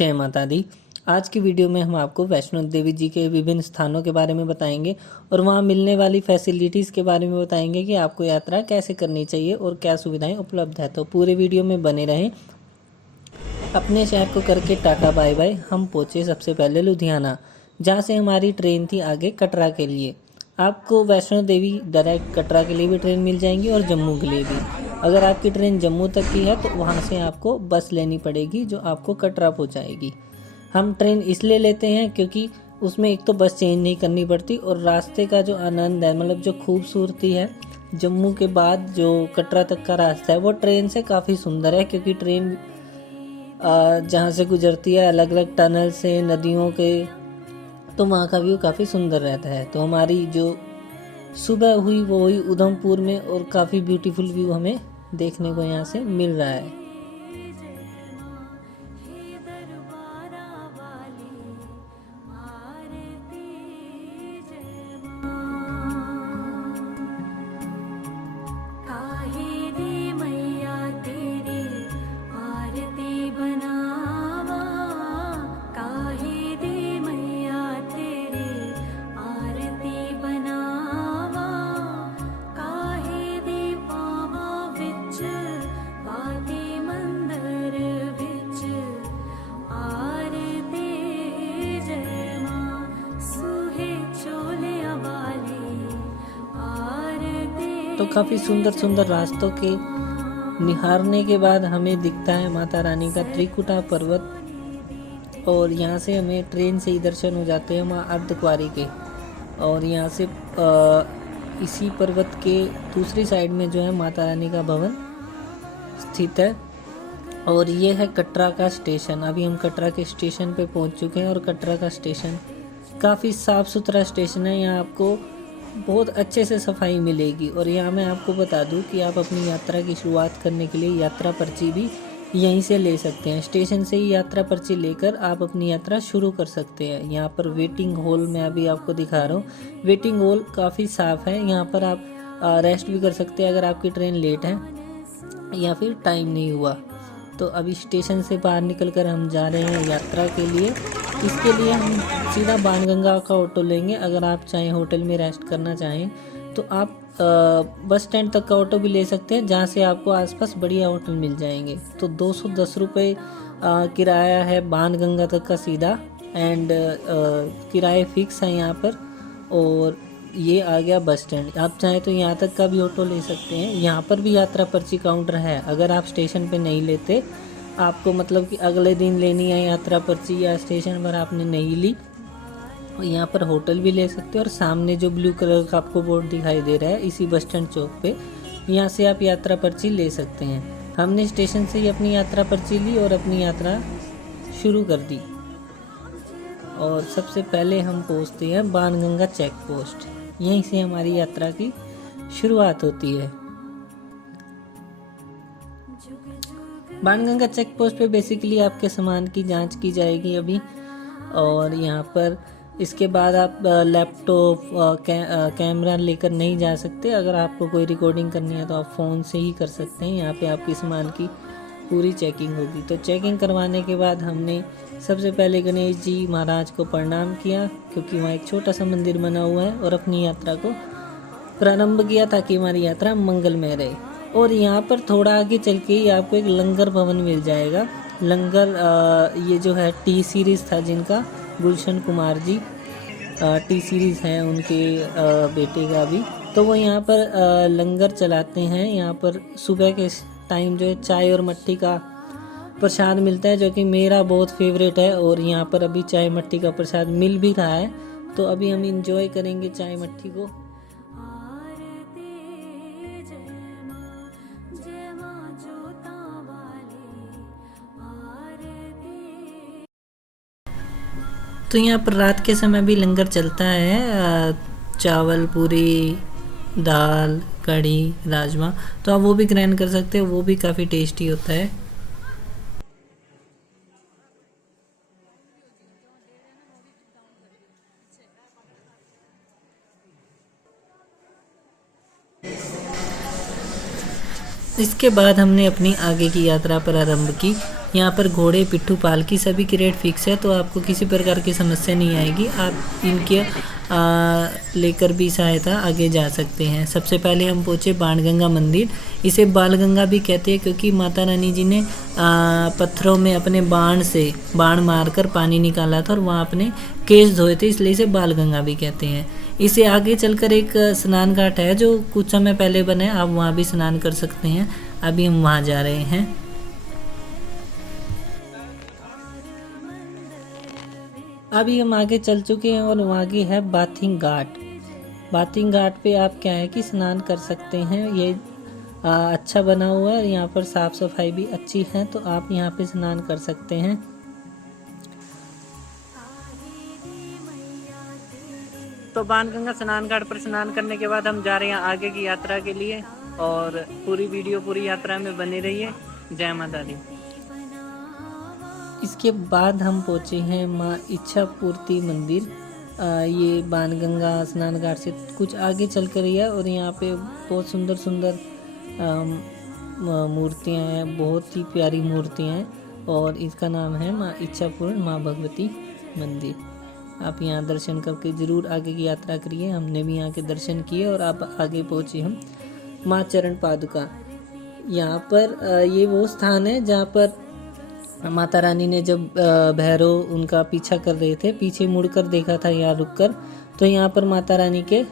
जय माता दी। आज की वीडियो में हम आपको वैष्णो देवी जी के विभिन्न स्थानों के बारे में बताएंगे और वहां मिलने वाली फैसिलिटीज़ के बारे में बताएंगे कि आपको यात्रा कैसे करनी चाहिए और क्या सुविधाएं उपलब्ध है। तो पूरे वीडियो में बने रहें। अपने शहर को करके टाटा बाय बाय हम पहुँचे सबसे पहले लुधियाना, जहाँ से हमारी ट्रेन थी आगे कटरा के लिए। आपको वैष्णो देवी डायरेक्ट कटरा के लिए भी ट्रेन मिल जाएंगी और जम्मू के लिए भी। अगर आपकी ट्रेन जम्मू तक की है तो वहाँ से आपको बस लेनी पड़ेगी जो आपको कटरा पहुँचाएगी। हम ट्रेन इसलिए लेते हैं क्योंकि उसमें एक तो बस चेंज नहीं करनी पड़ती और रास्ते का जो आनंद है, मतलब जो खूबसूरती है, जम्मू के बाद जो कटरा तक का रास्ता है वो ट्रेन से काफ़ी सुंदर है। क्योंकि ट्रेन जहाँ से गुजरती है अलग अलग टनल से, नदियों के, तो वहाँ का व्यू काफ़ी सुंदर रहता है। तो हमारी जो सुबह हुई वो हुई उधमपुर में और काफ़ी ब्यूटीफुल व्यू हमें देखने को यहाँ से मिल रहा है। तो काफ़ी सुंदर सुंदर रास्तों के निहारने के बाद हमें दिखता है माता रानी का त्रिकुटा पर्वत, और यहाँ से हमें ट्रेन से ही दर्शन हो जाते हैं माँ अर्धकुंवारी के। और यहाँ से इसी पर्वत के दूसरी साइड में जो है माता रानी का भवन स्थित है। और ये है कटरा का स्टेशन। अभी हम कटरा के स्टेशन पे पहुँच चुके हैं और कटरा का स्टेशन काफ़ी साफ़ सुथरा स्टेशन है। यहाँ आपको बहुत अच्छे से सफाई मिलेगी। और यहाँ मैं आपको बता दूँ कि आप अपनी यात्रा की शुरुआत करने के लिए यात्रा पर्ची भी यहीं से ले सकते हैं। स्टेशन से ही यात्रा पर्ची लेकर आप अपनी यात्रा शुरू कर सकते हैं। यहाँ पर वेटिंग हॉल मैं अभी आपको दिखा रहा हूँ। वेटिंग हॉल काफ़ी साफ़ है। यहाँ पर आप रेस्ट भी कर सकते हैं अगर आपकी ट्रेन लेट है या फिर टाइम नहीं हुआ। तो अभी स्टेशन से बाहर निकलकर हम जा रहे हैं यात्रा के लिए। इसके लिए हम सीधा बाणगंगा का ऑटो लेंगे। अगर आप चाहें होटल में रेस्ट करना चाहें तो आप बस स्टैंड तक का ऑटो भी ले सकते हैं, जहां से आपको आसपास बढ़िया होटल मिल जाएंगे। तो 210 रुपये किराया है बाणगंगा तक का सीधा, एंड किराए फिक्स है यहाँ पर। और ये आ गया बस स्टैंड। आप चाहें तो यहाँ तक का भी ऑटो ले सकते हैं। यहाँ पर भी यात्रा पर्ची काउंटर है। अगर आप स्टेशन पे नहीं लेते, आपको मतलब कि अगले दिन लेनी है यात्रा पर्ची या स्टेशन पर आपने नहीं ली, यहाँ पर होटल भी ले सकते हैं। और सामने जो ब्लू कलर का आपको बोर्ड दिखाई दे रहा है, इसी बस स्टैंड चौक पे, यहाँ से आप यात्रा पर्ची ले सकते हैं। हमने स्टेशन से ही अपनी यात्रा पर्ची ली और अपनी यात्रा शुरू कर दी। और सबसे पहले हम पहुँचते हैं बाणगंगा चेक पोस्ट। यहीं से हमारी यात्रा की शुरुआत होती है। बाणगंगा चेक पोस्ट पे बेसिकली आपके सामान की जांच की जाएगी अभी। और यहाँ पर इसके बाद आप लैपटॉप कैमरा लेकर नहीं जा सकते। अगर आपको कोई रिकॉर्डिंग करनी है तो आप फ़ोन से ही कर सकते हैं। यहाँ पे आपकी सामान की पूरी चेकिंग होगी। तो चेकिंग करवाने के बाद हमने सबसे पहले गणेश जी महाराज को प्रणाम किया, क्योंकि वहाँ एक छोटा सा मंदिर बना हुआ है, और अपनी यात्रा को प्रारंभ किया ताकि हमारी यात्रा मंगलमय रहे। और यहाँ पर थोड़ा आगे चल के ही आपको एक लंगर भवन मिल जाएगा। लंगर ये जो है टी सीरीज़ था जिनका, Gulshan Kumar G T series है उनके बेटे का भी, तो वो यहाँ पर लंगर चलाते हैं। यहाँ पर सुबह के टाइम जो है चाय और मट्ठी का प्रसाद मिलता है, जो कि मेरा बहुत फेवरेट है। और यहाँ पर अभी चाय मट्ठी का प्रसाद मिल भी रहा है, तो अभी हम इंजॉय करेंगे चाय मट्ठी को। तो यहाँ पर रात के समय भी लंगर चलता है। चावल, पूरी, दाल, कढ़ी, राजमा, तो आप वो भी ग्रहण कर सकते हैं। वो भी काफ़ी टेस्टी होता है। इसके बाद हमने अपनी आगे की यात्रा प्रारंभ की यहाँ पर घोड़े, पिट्ठू, पालकी सभी की रेट फिक्स है, तो आपको किसी प्रकार की समस्या नहीं आएगी। आप इनके लेकर भी सहायता आगे जा सकते हैं। सबसे पहले हम पहुँचे बाणगंगा मंदिर। इसे बालगंगा भी कहते हैं क्योंकि माता रानी जी ने पत्थरों में अपने बाण से बाण मारकर पानी निकाला था और वहाँ अपने केश धोए थे, इसलिए इसे बालगंगा भी कहते हैं। इसे आगे चलकर एक स्नान घाट है जो कुछ समय पहले बना है, आप वहाँ भी स्नान कर सकते हैं। अभी हम वहाँ जा रहे हैं। अभी हम आगे चल चुके हैं और वहाँ की है बाथिंग घाट। बाथिंग घाट पे आप क्या है कि स्नान कर सकते हैं। ये अच्छा बना हुआ है, यहाँ पर साफ़ सफाई भी अच्छी है, तो आप यहाँ पे स्नान कर सकते हैं। तो बाणगंगा स्नान घाट पर स्नान करने के बाद हम जा रहे हैं आगे की यात्रा के लिए, और पूरी यात्रा में बने रहिए। जय माता दी। इसके बाद हम पहुँचे हैं माँ इच्छा पूर्ति मंदिर। ये बाणगंगा स्नान घाट से कुछ आगे चल कर ही है, और यहाँ पे बहुत सुंदर सुंदर मूर्तियाँ हैं, बहुत ही प्यारी मूर्तियाँ हैं, और इसका नाम है माँ इच्छापूर्ण माँ भगवती मंदिर। आप यहाँ दर्शन करके ज़रूर आगे की यात्रा करिए। हमने भी यहाँ के दर्शन किए और आप आगे पहुँचे हम माँ चरण पादुका। यहाँ पर ये वो स्थान है जहाँ पर माता रानी ने जब भैरव उनका पीछा कर रहे थे, पीछे मुड़कर देखा था यहाँ रुककर, तो यहाँ पर माता रानी के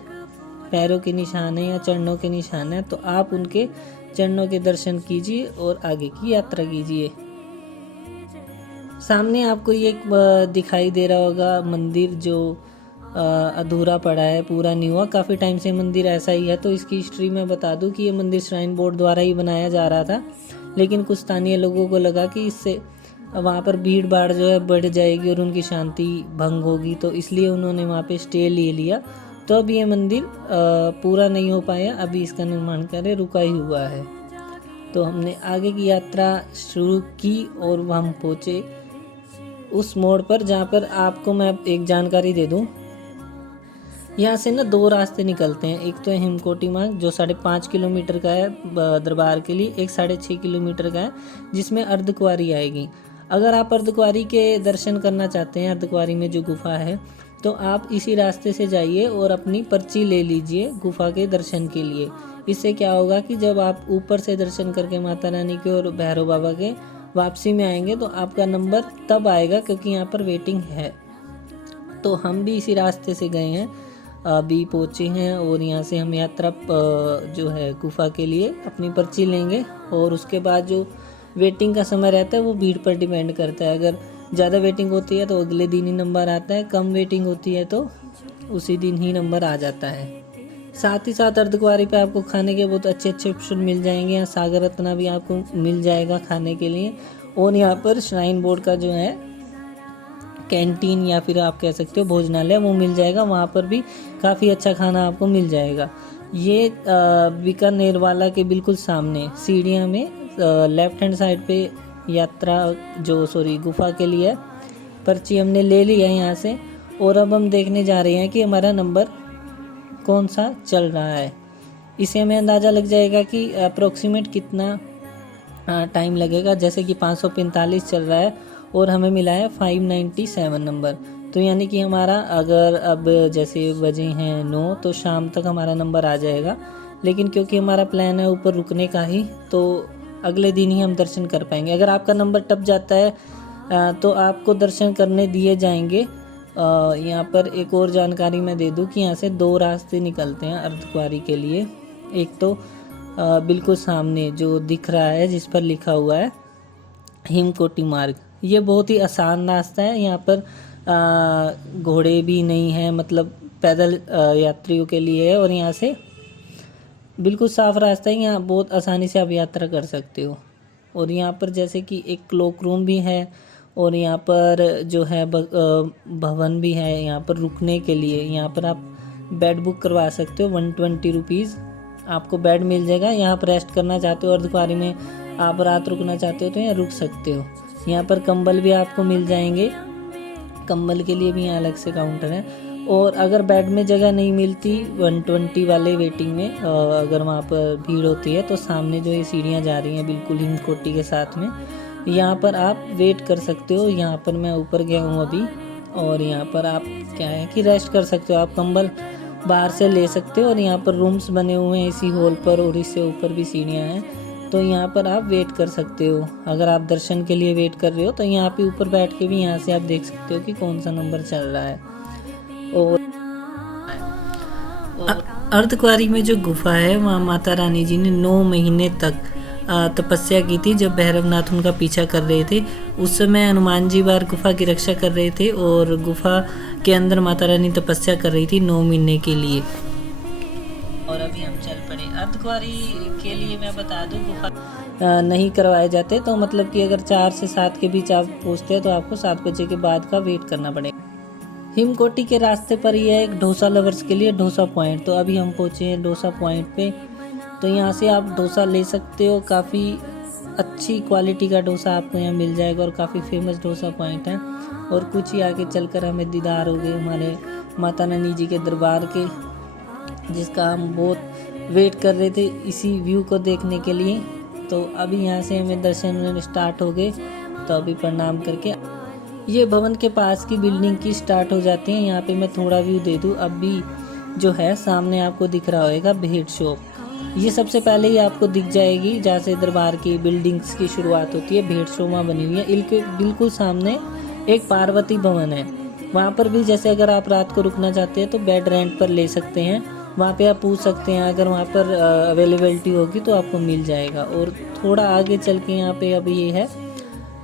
पैरों के निशान है या चरणों के निशान है, तो आप उनके चरणों के दर्शन कीजिए और आगे की यात्रा कीजिए। सामने आपको ये दिखाई दे रहा होगा मंदिर जो अधूरा पड़ा है, पूरा नहीं हुआ, काफ़ी टाइम से मंदिर ऐसा ही है। तो इसकी हिस्ट्री में बता दूं कि ये मंदिर श्राइन बोर्ड द्वारा ही बनाया जा रहा था, लेकिन कुछ स्थानीय लोगों को लगा कि इससे वहाँ पर भीड़ भाड़ जो है बढ़ जाएगी और उनकी शांति भंग होगी, तो इसलिए उन्होंने वहाँ पे स्टे ले लिया। तो अब ये मंदिर पूरा नहीं हो पाया, अभी इसका निर्माण कार्य रुका ही हुआ है। तो हमने आगे की यात्रा शुरू की और हम पहुँचे उस मोड़ पर जहाँ पर आपको मैं एक जानकारी दे दूँ। यहाँ से ना दो रास्ते निकलते हैं, एक तो है हिमकोटी मार्ग जो 5.5 किलोमीटर का है दरबार के लिए, एक 6.5 किलोमीटर का है जिसमें अर्धकुंवारी आएगी। अगर आप अर्धकुंवारी के दर्शन करना चाहते हैं, अर्धकुंवारी में जो गुफा है, तो आप इसी रास्ते से जाइए और अपनी पर्ची ले लीजिए गुफा के दर्शन के लिए। इससे क्या होगा कि जब आप ऊपर से दर्शन करके माता रानी के और भैरव बाबा के वापसी में आएंगे तो आपका नंबर तब आएगा, क्योंकि यहाँ पर वेटिंग है। तो हम भी इसी रास्ते से गए हैं, अभी पहुँचे हैं, और यहाँ से हम यात्रा जो है गुफा के लिए अपनी पर्ची लेंगे, और उसके बाद जो वेटिंग का समय रहता है वो भीड़ पर डिपेंड करता है। अगर ज़्यादा वेटिंग होती है तो अगले दिन ही नंबर आता है, कम वेटिंग होती है तो उसी दिन ही नंबर आ जाता है। साथ ही साथ अर्धकुंवारी पे आपको खाने के बहुत अच्छे अच्छे ऑप्शन मिल जाएंगे। यहाँ सागर रत्ना भी आपको मिल जाएगा खाने के लिए, और यहाँ पर श्राइन बोर्ड का जो है कैंटीन या फिर आप कह सकते हो भोजनालय वो मिल जाएगा, वहाँ पर भी काफ़ी अच्छा खाना आपको मिल जाएगा। ये बीकानेर वाला के बिल्कुल सामने सीढ़ियाँ में लेफ्ट हैंड साइड पे यात्रा गुफा के लिए पर्ची हमने ले ली है यहाँ से, और अब हम देखने जा रहे हैं कि हमारा नंबर कौन सा चल रहा है। इससे हमें अंदाज़ा लग जाएगा कि अप्रोक्सीमेट कितना टाइम लगेगा। जैसे कि 545 चल रहा है और हमें मिला है 597 नंबर, तो यानी कि हमारा अगर अब जैसे बजे हैं 9 तो शाम तक हमारा नंबर आ जाएगा। लेकिन क्योंकि हमारा प्लान है ऊपर रुकने का ही, तो अगले दिन ही हम दर्शन कर पाएंगे। अगर आपका नंबर टप जाता है तो आपको दर्शन करने दिए जाएंगे। यहाँ पर एक और जानकारी मैं दे दूँ कि यहाँ से 2 रास्ते निकलते हैं अर्धकुंवारी के लिए। एक तो बिल्कुल सामने जो दिख रहा है जिस पर लिखा हुआ है हिमकोटी मार्ग, ये बहुत ही आसान रास्ता है। यहाँ पर घोड़े भी नहीं हैं, मतलब पैदल यात्रियों के लिए है, और यहाँ से बिल्कुल साफ़ रास्ता है, यहाँ बहुत आसानी से आप यात्रा कर सकते हो। और यहाँ पर जैसे कि एक क्लॉक रूम भी है, और यहाँ पर जो है भवन भी है यहाँ पर रुकने के लिए। यहाँ पर आप बेड बुक करवा सकते हो, 120 रुपीज़ आपको बेड मिल जाएगा। यहाँ पर रेस्ट करना चाहते हो अर्धकुंवारी में, आप रात रुकना चाहते हो तो यहाँ रुक सकते हो। यहाँ पर कंबल भी आपको मिल जाएंगे, कंबल के लिए भी यहाँ अलग से काउंटर है। और अगर बेड में जगह नहीं मिलती 120 वाले वेटिंग में, अगर वहाँ पर भीड़ होती है, तो सामने जो ये सीढ़ियाँ जा रही हैं बिल्कुल हिमकोटी के साथ में, यहाँ पर आप वेट कर सकते हो। यहाँ पर मैं ऊपर गया हूँ अभी, और यहाँ पर आप क्या है कि रेस्ट कर सकते हो। आप कंबल बाहर से ले सकते हो, और यहाँ पर रूम्स बने हुए हैं इसी हॉल पर, और इससे ऊपर भी सीढ़ियाँ हैं। तो यहाँ पर आप वेट कर सकते हो। अगर आप दर्शन के लिए वेट कर रहे हो तो यहाँ पे ऊपर बैठ के भी यहाँ से आप देख सकते हो कि कौन सा नंबर चल रहा है। और अर्धकुंवारी में जो गुफा है वहाँ माता रानी जी ने 9 महीने तक तपस्या की थी। जब भैरवनाथ उनका पीछा कर रहे थे उस समय हनुमान जी बाहर गुफा की रक्षा कर रहे थे, और गुफा के अंदर माता रानी तपस्या कर रही थी 9 महीने के लिए। और अभी हम चल पड़े। अर्धकुंवारी के लिए मैं बता दूं, गुफा नहीं करवाए जाते, तो मतलब कि अगर 4 से 7 के बीच आप पहुँचते हैं तो आपको 7 बजे के बाद का वेट करना पड़ेगा। हिमकोटी के रास्ते पर ही है एक डोसा लवर्स के लिए डोसा पॉइंट। तो अभी हम पहुँचे हैं डोसा पॉइंट पे। तो यहाँ से आप डोसा ले सकते हो। काफ़ी अच्छी क्वालिटी का डोसा आपको यहाँ मिल जाएगा, और काफ़ी फेमस डोसा पॉइंट है। और कुछ ही आगे चलकर हमें दीदार हो गए हमारे माता रानी जी के दरबार के, जिसका हम बहुत वेट कर रहे थे इसी व्यू को देखने के लिए। तो अभी यहाँ से हमें दर्शन स्टार्ट हो गए। तो अभी प्रणाम करके ये भवन के पास की बिल्डिंग की स्टार्ट हो जाती है। यहाँ पे मैं थोड़ा व्यू दे दूँ। अभी जो है सामने आपको दिख रहा होगा भेंट शॉप, ये सबसे पहले ही आपको दिख जाएगी जहाँ से दरबार की बिल्डिंग्स की शुरुआत होती है। भेंट शॉप वहाँ बनी हुई है। इनके बिल्कुल सामने एक पार्वती भवन है। वहाँ पर भी जैसे अगर आप रात को रुकना चाहते हैं तो बेड रेंट पर ले सकते हैं। वहाँ पे आप पूछ सकते हैं, अगर वहाँ पर अवेलेबिलिटी होगी तो आपको मिल जाएगा। और थोड़ा आगे चल के यहाँ पे अभी ये है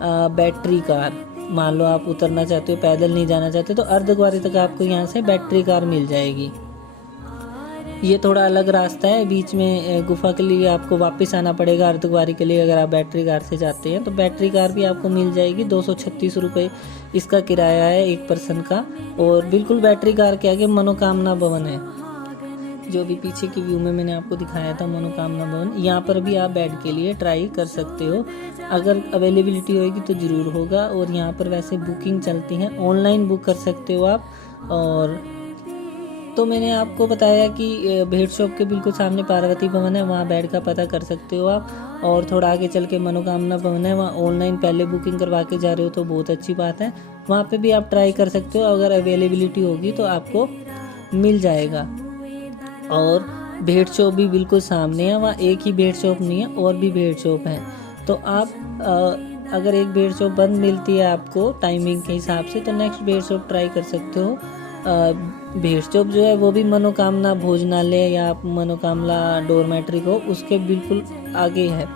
बैटरी कार। मान लो आप उतरना चाहते हो, पैदल नहीं जाना चाहते, तो अर्धकुंवारी तक आपको यहाँ से बैटरी कार मिल जाएगी। ये थोड़ा अलग रास्ता है, बीच में गुफा के लिए आपको वापस आना पड़ेगा अर्धकुंवारी के लिए। अगर आप बैटरी कार से जाते हैं तो बैटरी कार भी आपको मिल जाएगी। 236 रुपये इसका किराया है एक पर्सन का। और बिल्कुल बैटरी कार के आगे मनोकामना भवन है, जो भी पीछे की व्यू में मैंने आपको दिखाया था मनोकामना भवन। यहाँ पर भी आप बेड के लिए ट्राई कर सकते हो, अगर अवेलेबिलिटी होगी तो ज़रूर होगा। और यहाँ पर वैसे बुकिंग चलती हैं, ऑनलाइन बुक कर सकते हो आप। और तो मैंने आपको बताया कि भेंट शॉप के बिल्कुल सामने पार्वती भवन है, वहाँ बेड का पता कर सकते हो आप। और थोड़ा आगे चल के मनोकामना भवन है, वहाँ ऑनलाइन पहले बुकिंग करवा के जा रहे हो तो बहुत अच्छी बात है। वहाँ पे भी आप ट्राई कर सकते हो, अगर अवेलेबिलिटी होगी तो आपको मिल जाएगा। और भेंट शॉप भी बिल्कुल सामने है, वहाँ एक ही भेंट शॉप नहीं है, और भी भेंट शॉप हैं। तो आप अगर एक भेंट शॉप बंद मिलती है आपको टाइमिंग के हिसाब से, तो नेक्स्ट भेंट शॉप ट्राई कर सकते हो। भेंट शॉप जो है वो भी मनोकामना भोजनालय या मनोकामना डोरमेट्री को उसके बिल्कुल आगे है।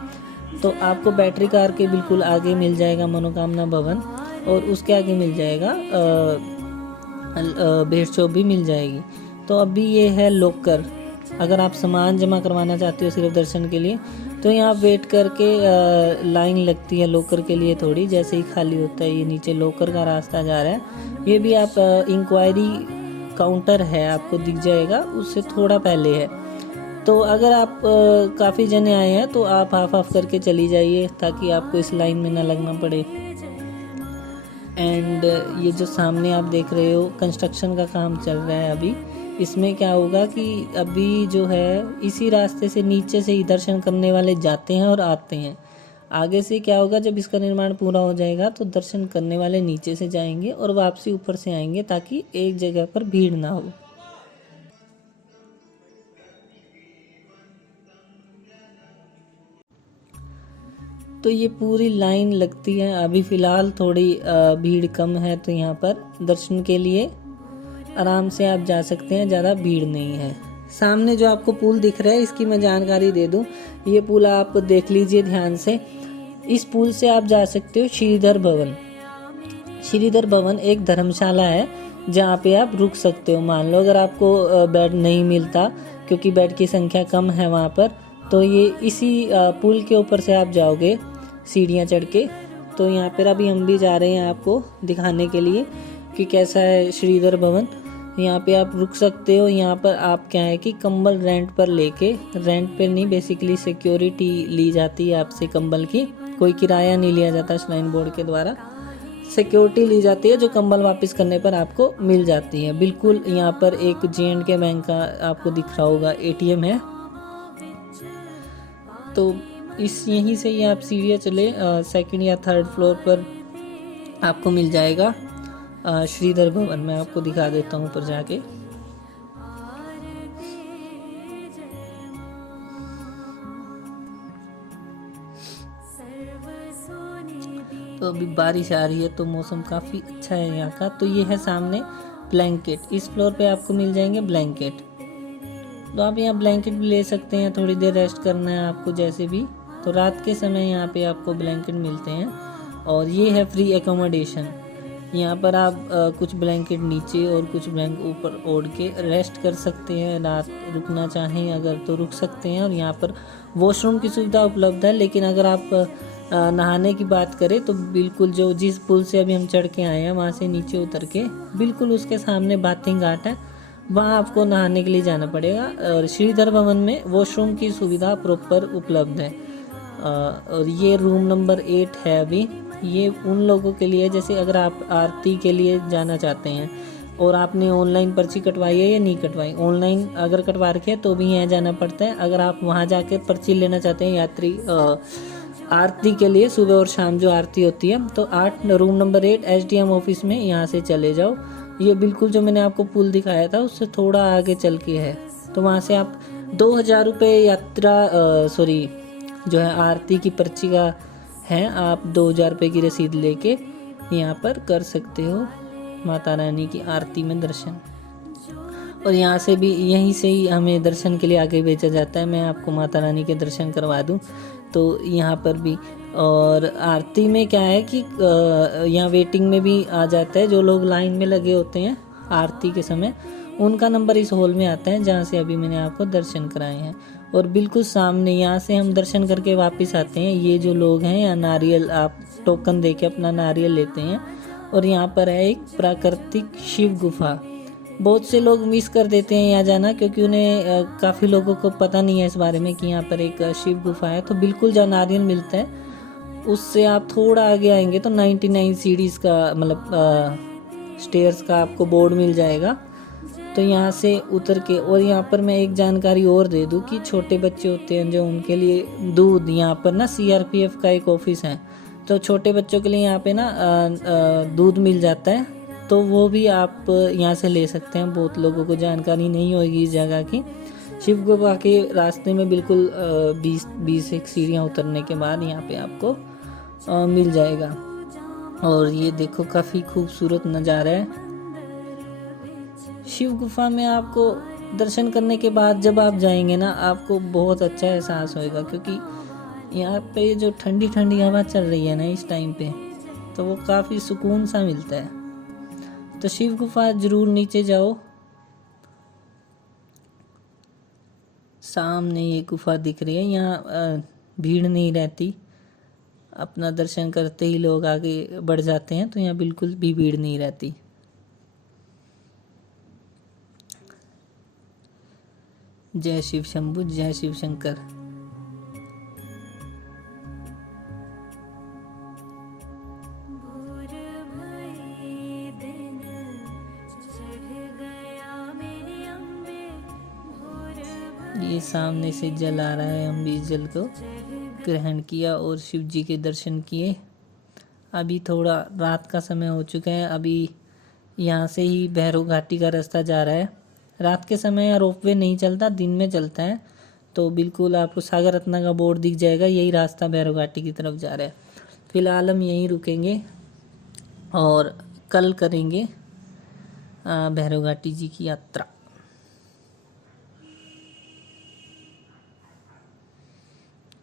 तो आपको बैटरी कार के बिल्कुल आगे मिल जाएगा मनोकामना भवन, और उसके आगे मिल जाएगा भेंट शॉप भी मिल जाएगी। तो अभी ये है लॉकर। अगर आप सामान जमा करवाना चाहते हो सिर्फ दर्शन के लिए, तो यहाँ वेट करके लाइन लगती है लॉकर के लिए थोड़ी। जैसे ही खाली होता है, ये नीचे लॉकर का रास्ता जा रहा है। ये भी आप इंक्वायरी काउंटर है, आपको दिख जाएगा, उससे थोड़ा पहले है। तो अगर आप काफ़ी जने आए हैं तो आप हाफ हाफ करके चली जाइए, ताकि आपको इस लाइन में ना लगना पड़े। एंड ये जो सामने आप देख रहे हो कंस्ट्रक्शन का काम चल रहा है अभी। इसमें क्या होगा कि अभी जो है इसी रास्ते से नीचे से ही दर्शन करने वाले जाते हैं और आते हैं। आगे से क्या होगा, जब इसका निर्माण पूरा हो जाएगा तो दर्शन करने वाले नीचे से जाएंगे और वापसी ऊपर से आएंगे, ताकि एक जगह पर भीड़ ना हो। तो ये पूरी लाइन लगती है। अभी फ़िलहाल थोड़ी भीड़ कम है, तो यहाँ पर दर्शन के लिए आराम से आप जा सकते हैं, ज़्यादा भीड़ नहीं है। सामने जो आपको पुल दिख रहा है, इसकी मैं जानकारी दे दूं। ये पुल आप देख लीजिए ध्यान से। इस पुल से आप जा सकते हो श्रीधर भवन। श्रीधर भवन एक धर्मशाला है जहाँ पे आप रुक सकते हो। मान लो अगर आपको बेड नहीं मिलता, क्योंकि बेड की संख्या कम है वहाँ पर, तो ये इसी पुल के ऊपर से आप जाओगे सीढ़ियाँ चढ़ के। तो यहाँ पर अभी हम भी जा रहे हैं आपको दिखाने के लिए कि कैसा है श्रीधर भवन। यहाँ पे आप रुक सकते हो। यहाँ पर आप क्या है कि कंबल रेंट पर लेके, रेंट पर नहीं, बेसिकली सिक्योरिटी ली जाती है आपसे कंबल की। कोई किराया नहीं लिया जाता, श्राइन बोर्ड के द्वारा सिक्योरिटी ली जाती है, जो कंबल वापस करने पर आपको मिल जाती है। बिल्कुल यहाँ पर एक J&K बैंक का आपको दिख रहा होगा ATM है। तो इस यहीं से ही आप सीढ़ियाँ चले, सेकंड या थर्ड फ्लोर पर आपको मिल जाएगा श्रीधर भवन। मैं आपको दिखा देता हूँ ऊपर जाके। तो अभी बारिश आ रही है तो मौसम काफ़ी अच्छा है यहाँ का। तो ये है सामने ब्लैंकेट, इस फ्लोर पे आपको मिल जाएंगे ब्लैंकेट। तो आप यहाँ ब्लैंकेट भी ले सकते हैं, थोड़ी देर रेस्ट करना है आपको जैसे भी, तो रात के समय यहाँ पे आपको ब्लैंकेट मिलते हैं। और ये है फ्री एकोमोडेशन, यहाँ पर आप कुछ ब्लैंकेट नीचे और कुछ ब्लैंकेट ऊपर ओढ़ के रेस्ट कर सकते हैं। रात रुकना चाहें अगर तो रुक सकते हैं। और यहाँ पर वॉशरूम की सुविधा उपलब्ध है, लेकिन अगर आप नहाने की बात करें तो बिल्कुल जो जिस पुल से अभी हम चढ़ के आए हैं वहाँ से नीचे उतर के बिल्कुल उसके सामने बाथिंग घाट है, वहाँ आपको नहाने के लिए जाना पड़ेगा। और श्रीधर भवन में वॉशरूम की सुविधा प्रॉपर उपलब्ध है। और ये रूम नंबर 8 है। अभी ये उन लोगों के लिए, जैसे अगर आप आरती के लिए जाना चाहते हैं और आपने ऑनलाइन पर्ची कटवाई है या नहीं कटवाई, ऑनलाइन अगर कटवा रखे तो भी यहाँ जाना पड़ता है। अगर आप वहाँ जाकर पर्ची लेना चाहते हैं यात्री आरती के लिए, सुबह और शाम जो आरती होती है, तो 8 रूम नंबर 8 SDM ऑफिस में यहाँ से चले जाओ। ये बिल्कुल जो मैंने आपको पुल दिखाया था उससे थोड़ा आगे चल के है। तो वहाँ से आप 2000 रुपये यात्रा जो है आरती की पर्ची का है, आप 2000 रुपये की रसीद लेके यहाँ पर कर सकते हो माता रानी की आरती में दर्शन। और यहाँ से भी, यहीं से ही हमें दर्शन के लिए आगे भेजा जाता है। मैं आपको माता रानी के दर्शन करवा दूँ तो यहाँ पर भी। और आरती में क्या है कि यहाँ वेटिंग में भी आ जाता है, जो लोग लाइन में लगे होते हैं आरती के समय, उनका नंबर इस हॉल में आता है जहाँ से अभी मैंने आपको दर्शन कराए हैं। और बिल्कुल सामने यहाँ से हम दर्शन करके वापस आते हैं। ये जो लोग हैं यहाँ नारियल, आप टोकन दे के अपना नारियल लेते हैं। और यहाँ पर है एक प्राकृतिक शिव गुफा। बहुत से लोग मिस कर देते हैं यहाँ जाना, क्योंकि उन्हें काफ़ी लोगों को पता नहीं है इस बारे में कि यहाँ पर एक शिव गुफा है। तो बिल्कुल जहाँ नारियल मिलता है उससे आप थोड़ा आगे आएंगे तो 99 सीढ़ीज़ का, मतलब स्टेयर्स का आपको बोर्ड मिल जाएगा। तो यहाँ से उतर के, और यहाँ पर मैं एक जानकारी और दे दूँ कि छोटे बच्चे होते हैं जो, उनके लिए दूध, यहाँ पर ना CRPF का एक ऑफिस है, तो छोटे बच्चों के लिए यहाँ पे ना दूध मिल जाता है। तो वो भी आप यहाँ से ले सकते हैं। बहुत लोगों को जानकारी नहीं होगी इस जगह की। शिव गुफा के रास्ते में बिल्कुल 20 एक सीढ़ियाँ उतरने के बाद यहाँ पे आपको मिल जाएगा। और ये देखो काफ़ी खूबसूरत नज़ारा है। शिव गुफा में आपको दर्शन करने के बाद जब आप जाएंगे ना, आपको बहुत अच्छा एहसास होएगा, क्योंकि यहाँ पे जो ठंडी ठंडी हवा चल रही है ना इस टाइम पे, तो वो काफ़ी सुकून सा मिलता है। तो शिव गुफा जरूर नीचे जाओ। सामने ये गुफा दिख रही है, यहाँ भीड़ नहीं रहती, अपना दर्शन करते ही लोग आगे बढ़ जाते हैं, तो यहाँ बिल्कुल भी भीड़ नहीं रहती। जय शिव शंभु, जय शिव शंकर। ये सामने से जल आ रहा है, हम भी इस जल को ग्रहण किया और शिव जी के दर्शन किए। अभी थोड़ा रात का समय हो चुका है। अभी यहाँ से ही भैरव घाटी का रास्ता जा रहा है। रात के समय यहाँ रोपवे नहीं चलता, दिन में चलता है। तो बिल्कुल आपको सागर रत्ना का बोर्ड दिख जाएगा, यही रास्ता भैरव घाटी की तरफ जा रहा है। फिलहाल हम यहीं रुकेंगे और कल करेंगे भैरव घाटी जी की यात्रा।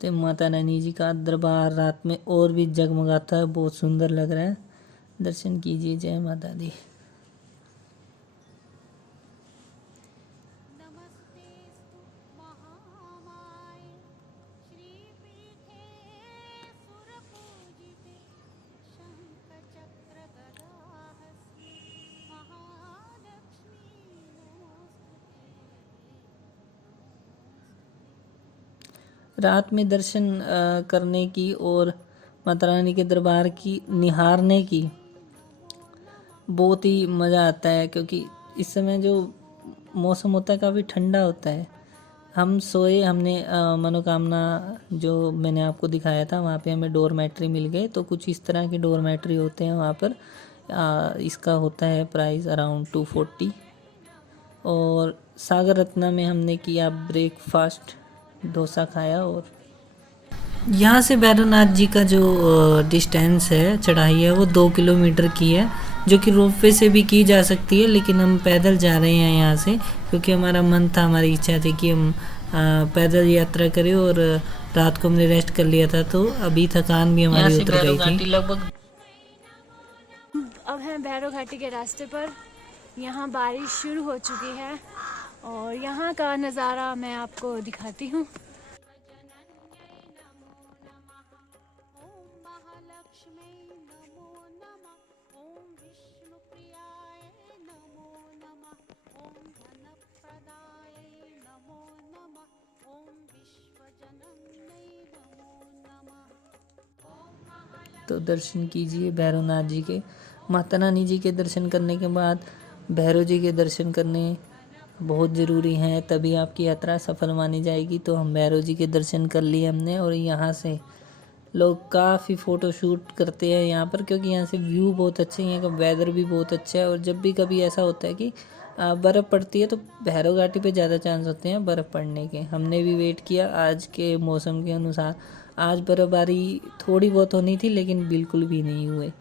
तो माता रानी जी का दरबार रात में और भी जगमगाता है, बहुत सुंदर लग रहा है। दर्शन कीजिए। जय माता दी। रात में दर्शन करने की और माता रानी के दरबार की निहारने की बहुत ही मज़ा आता है, क्योंकि इस समय जो मौसम होता है काफ़ी ठंडा होता है। हम सोए, हमने मनोकामना जो मैंने आपको दिखाया था वहाँ पे हमें डोरमेट्री मिल गए। तो कुछ इस तरह के डोरमेट्री होते हैं वहाँ पर। इसका होता है प्राइस अराउंड 240। और सागर रत्ना में हमने किया ब्रेकफास्ट, डोसा खाया। और यहाँ से भैरवनाथ जी का जो डिस्टेंस है, चढ़ाई है, वो 2 किलोमीटर की है, जो कि रोपवे से भी की जा सकती है, लेकिन हम पैदल जा रहे हैं यहाँ से, क्योंकि हमारा मन था, हमारी इच्छा थी कि हम पैदल यात्रा करें। और रात को हमने रेस्ट कर लिया था, तो अभी थकान भी हमारी उतर गई थी। लगभग अब हैं भैरव घाटी के रास्ते पर। यहाँ बारिश शुरू हो चुकी है और यहाँ का नज़ारा मैं आपको दिखाती हूँ। तो दर्शन कीजिए भैरवनाथ जी के। माता रानी जी के दर्शन करने के बाद भैरव जी के दर्शन करने बहुत ज़रूरी हैं, तभी आपकी यात्रा सफल मानी जाएगी। तो हम भैरव जी के दर्शन कर लिए हमने। और यहाँ से लोग काफ़ी फ़ोटो शूट करते हैं यहाँ पर, क्योंकि यहाँ से व्यू बहुत अच्छे हैं, यहाँ का वेदर भी बहुत अच्छा है। और जब भी कभी ऐसा होता है कि बर्फ़ पड़ती है, तो भैरव घाटी पे ज़्यादा चांस होते हैं बर्फ़ पड़ने के। हमने भी वेट किया आज के मौसम के अनुसार। आज बर्फ़बारी थोड़ी बहुत होनी थी, लेकिन बिल्कुल भी नहीं हुए।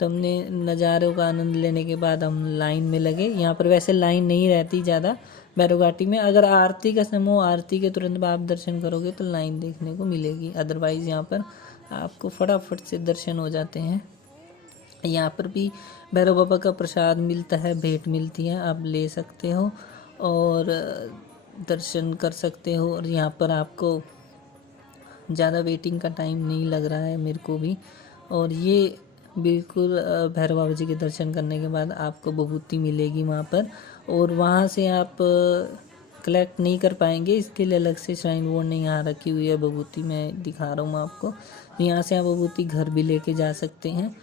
तो हमने नज़ारों का आनंद लेने के बाद हम लाइन में लगे। यहाँ पर वैसे लाइन नहीं रहती ज़्यादा भैरव घाटी में। अगर आरती का समय हो, आरती के तुरंत बाद आप दर्शन करोगे तो लाइन देखने को मिलेगी, अदरवाइज़ यहाँ पर आपको फटाफट से दर्शन हो जाते हैं। यहाँ पर भी भैरव बाबा का प्रसाद मिलता है, भेंट मिलती है, आप ले सकते हो और दर्शन कर सकते हो। और यहाँ पर आपको ज़्यादा वेटिंग का टाइम नहीं लग रहा है, मेरे को भी। और ये बिल्कुल भैरव बाबा जी के दर्शन करने के बाद आपको विभूति मिलेगी वहाँ पर। और वहाँ से आप कलेक्ट नहीं कर पाएंगे, इसके लिए अलग से श्राइन बोर्ड ने यहाँ रखी हुई है विभूति, मैं दिखा रहा हूँ आपको। यहाँ से आप विभूति घर भी लेके जा सकते हैं।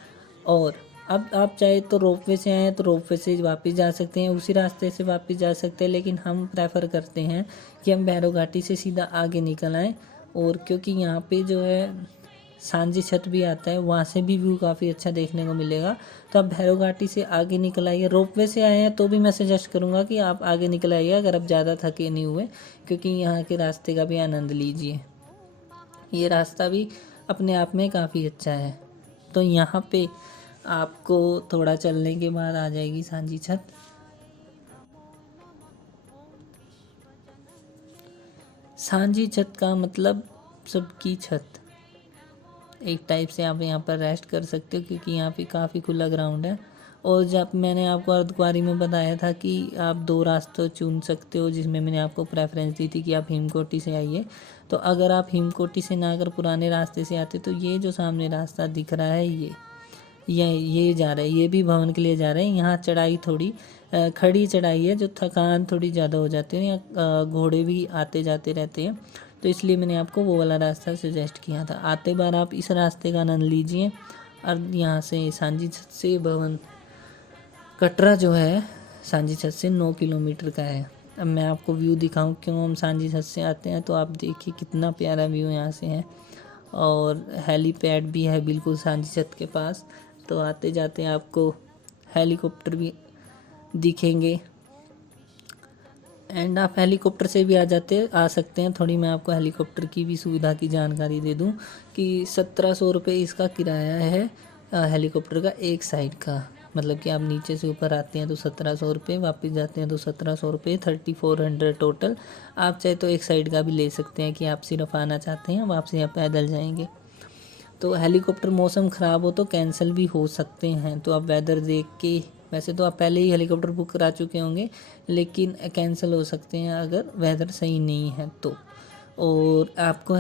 और अब आप चाहे तो रोपवे से आएँ तो रोपवे से वापस जा सकते हैं, उसी रास्ते से वापस जा सकते हैं, लेकिन हम प्रेफर करते हैं कि हम भैरव घाटी से सीधा आगे निकल आएँ। और क्योंकि यहाँ पे जो है सांझी छत भी आता है, वहाँ से भी व्यू काफ़ी अच्छा देखने को मिलेगा। तो आप भैरव घाटी से आगे निकल आइए। रोपवे से आए हैं तो भी मैं सजेस्ट करूँगा कि आप आगे निकल आइए, अगर आप ज़्यादा थके नहीं हुए, क्योंकि यहाँ के रास्ते का भी आनंद लीजिए। ये रास्ता भी अपने आप में काफ़ी अच्छा है। तो यहाँ पे आपको थोड़ा चलने के बाद आ जाएगी सांझी छत। सांझी छत का मतलब सबकी छत, एक टाइप से आप यहाँ पर रेस्ट कर सकते हो, क्योंकि यहाँ पे काफ़ी खुला ग्राउंड है। और जब मैंने आपको अर्धकुंवारी में बताया था कि आप 2 रास्ते चुन सकते हो, जिसमें मैंने आपको प्रेफरेंस दी थी कि आप हिमकोटी से आइए। तो अगर आप हिमकोटी से ना, अगर पुराने रास्ते से आते, तो ये जो सामने रास्ता दिख रहा है, ये जा रहा है, ये भी भवन के लिए जा रहे हैं। यहाँ चढ़ाई थोड़ी खड़ी चढ़ाई है, जो थकान थोड़ी ज़्यादा हो जाती है। यहाँ घोड़े भी आते जाते रहते हैं, तो इसलिए मैंने आपको वो वाला रास्ता सजेस्ट किया था। आते बार आप इस रास्ते का आनंद लीजिए। और यहाँ से सांझी छत से भवन कटरा जो है, सांझी छत से 9 किलोमीटर का है। अब मैं आपको व्यू दिखाऊं क्यों हम सांझी छत से आते हैं, तो आप देखिए कितना प्यारा व्यू यहाँ से है। और हेलीपैड भी है बिल्कुल सांझी छत के पास, तो आते जाते आपको हेलीकॉप्टर भी दिखेंगे। एंड आप हेलीकॉप्टर से भी आ सकते हैं। थोड़ी मैं आपको हेलीकॉप्टर की भी सुविधा की जानकारी दे दूं कि 1700 रुपये इसका किराया है हेलीकॉप्टर का, एक साइड का। मतलब कि आप नीचे से ऊपर आते हैं तो 1700 रुपये, वापस जाते हैं तो 1700 रुपये, 3400 टोटल। आप चाहे तो एक साइड का भी ले सकते हैं कि आप सिर्फ आना चाहते हैं, वापसी आप पैदल जाएंगे। तो हेलीकॉप्टर मौसम ख़राब हो तो कैंसिल भी हो सकते हैं, तो आप वेदर देख के, वैसे तो आप पहले ही हेलीकॉप्टर बुक करा चुके होंगे, लेकिन कैंसिल हो सकते हैं अगर वेदर सही नहीं है तो। और आपको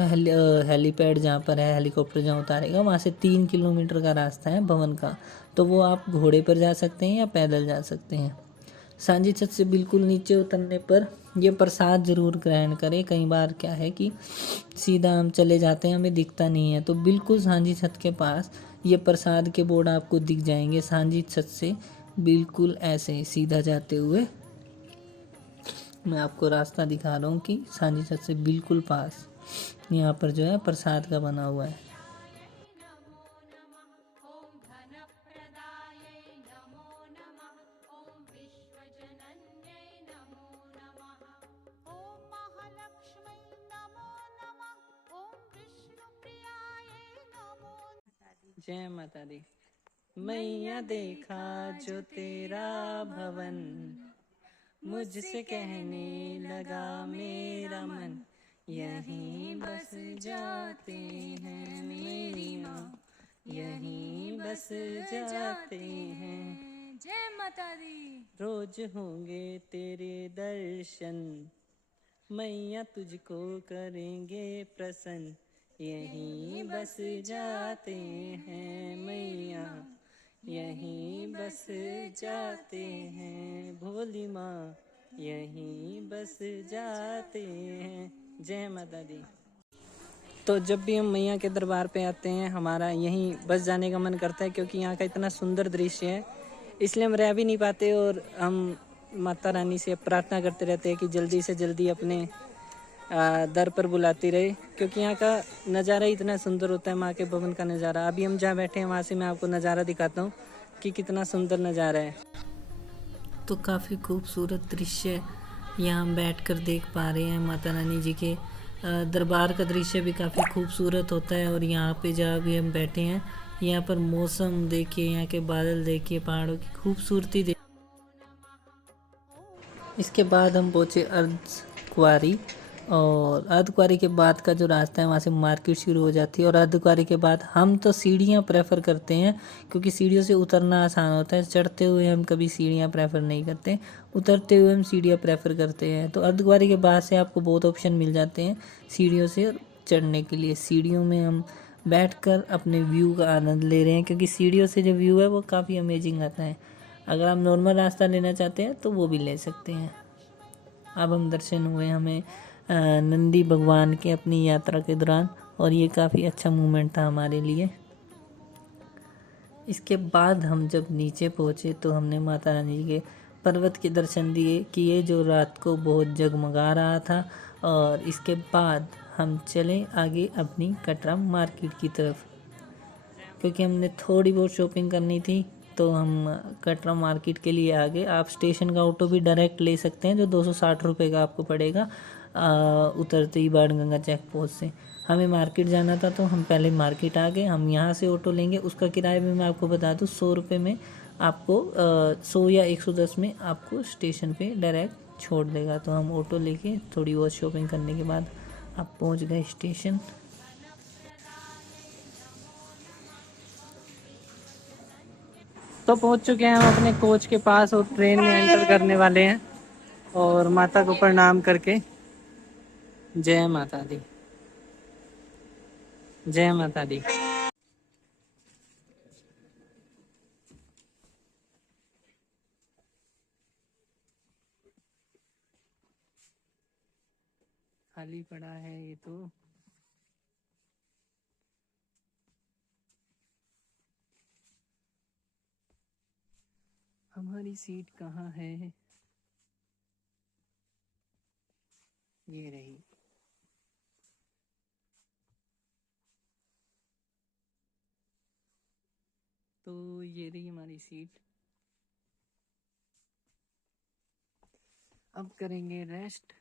हेलीपैड जहाँ पर है, हेलीकॉप्टर जहाँ उतारेगा, वहाँ से 3 किलोमीटर का रास्ता है भवन का, तो वो आप घोड़े पर जा सकते हैं या पैदल जा सकते हैं। सांझी छत से बिल्कुल नीचे उतरने पर ये प्रसाद ज़रूर ग्रहण करें। कई बार क्या है कि सीधा हम चले जाते हैं, हमें दिखता नहीं है, तो बिल्कुल सांझी छत के पास ये प्रसाद के बोर्ड आपको दिख जाएंगे। सांझी छत से बिल्कुल ऐसे सीधा जाते हुए मैं आपको रास्ता दिखा रहा हूँ कि सांझी छत से बिल्कुल पास यहाँ पर जो है प्रसाद का बना हुआ है। जय माता दी। मैया देखा जो तेरा भवन, मुझसे कहने लगा मेरा मन, यहीं बस जाते हैं मेरी माँ, यहीं बस जाते हैं। जय माता दी। रोज होंगे तेरे दर्शन, मैया तुझको करेंगे प्रसन्न, यहीं बस जाते हैं मैया, यहीं बस जाते हैं भोली माँ, यहीं बस जाते हैं। जय माता दी। तो जब भी हम मैया के दरबार पे आते हैं हमारा यहीं बस जाने का मन करता है, क्योंकि यहाँ का इतना सुंदर दृश्य है, इसलिए हम रह भी नहीं पाते और हम माता रानी से प्रार्थना करते रहते हैं कि जल्दी से जल्दी अपने दर पर बुलाती रहे, क्योंकि यहाँ का नज़ारा इतना सुंदर होता है, माँ के भवन का नज़ारा। अभी हम जहाँ बैठे हैं वहाँ से मैं आपको नज़ारा दिखाता हूँ कि कितना सुंदर नज़ारा है। तो काफ़ी खूबसूरत दृश्य यहाँ हम बैठ कर देख पा रहे हैं। माता रानी जी के दरबार का दृश्य भी काफ़ी खूबसूरत होता है। और यहाँ पे जहाँ भी हम बैठे हैं यहाँ पर मौसम देखिए, यहाँ के बादल देखिए, पहाड़ों की खूबसूरती देखिए। इसके बाद हम पहुँचे अर्धकुंवारी, और अर्धकुंवारी के बाद का जो रास्ता है वहाँ से मार्केट शुरू हो जाती है। और अर्धकुंवारी के बाद हम तो सीढ़ियाँ प्रेफर करते हैं, क्योंकि सीढ़ियों से उतरना आसान होता है। चढ़ते हुए हम कभी सीढ़ियाँ प्रेफर नहीं करते, उतरते हुए हम सीढ़ियाँ प्रेफर करते हैं। तो अर्धकुंवारी के बाद से आपको बहुत ऑप्शन मिल जाते हैं सीढ़ियों से चढ़ने के लिए। सीढ़ियों में हम बैठकर अपने व्यू का आनंद ले रहे हैं, क्योंकि सीढ़ियों से जो व्यू है वो काफ़ी अमेजिंग आता है। अगर आप नॉर्मल रास्ता लेना चाहते हैं तो वो भी ले सकते हैं। अब हम दर्शन हुए हमें नंदी भगवान के अपनी यात्रा के दौरान, और ये काफ़ी अच्छा मोमेंट था हमारे लिए। इसके बाद हम जब नीचे पहुँचे तो हमने माता रानी जी के पर्वत के दर्शन किए जो रात को बहुत जगमगा रहा था। और इसके बाद हम चले आगे अपनी कटरा मार्केट की तरफ, क्योंकि हमने थोड़ी बहुत शॉपिंग करनी थी, तो हम कटरा मार्केट के लिए आ गए। आप स्टेशन का ऑटो भी डायरेक्ट ले सकते हैं, जो 260 रुपये का आपको पड़ेगा उतरते ही बाणगंगा चेक पोस्ट से। हमें मार्केट जाना था तो हम पहले मार्केट आ गए। हम यहाँ से ऑटो लेंगे, उसका किराया भी मैं आपको बता दूँ 100 रुपये में आपको 100 या 110 में आपको स्टेशन पे डायरेक्ट छोड़ देगा। तो हम ऑटो लेके थोड़ी बहुत शॉपिंग करने के बाद आप पहुँच गए स्टेशन। तो पहुंच चुके हैं हम अपने कोच के पास और ट्रेन में एंटर करने वाले हैं, और माता को प्रणाम करके जय माता दी, जय माता दी। खाली पड़ा है ये तो। हमारी सीट कहाँ है? ये रही। तो ये रही हमारी सीट। अब करेंगे रेस्ट,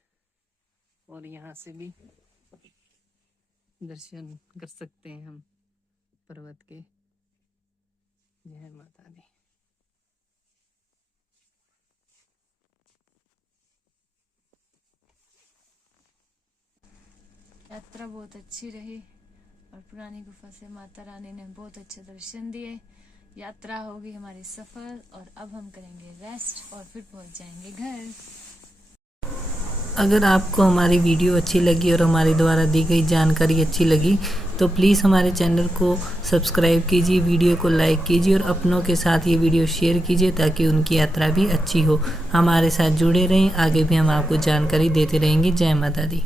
और यहाँ से भी दर्शन कर सकते हैं हम पर्वत के। जय माता दी। यात्रा बहुत अच्छी रही, और पुरानी गुफा से माता रानी ने बहुत अच्छे दर्शन दिए। यात्रा होगी हमारी सफल, और अब हम करेंगे रेस्ट और फिर पहुंच जाएंगे घर। अगर आपको हमारी वीडियो अच्छी लगी और हमारे द्वारा दी गई जानकारी अच्छी लगी तो प्लीज़ हमारे चैनल को सब्सक्राइब कीजिए, वीडियो को लाइक कीजिए और अपनों के साथ ये वीडियो शेयर कीजिए, ताकि उनकी यात्रा भी अच्छी हो। हमारे साथ जुड़े रहें, आगे भी हम आपको जानकारी देते रहेंगे। जय माता दी।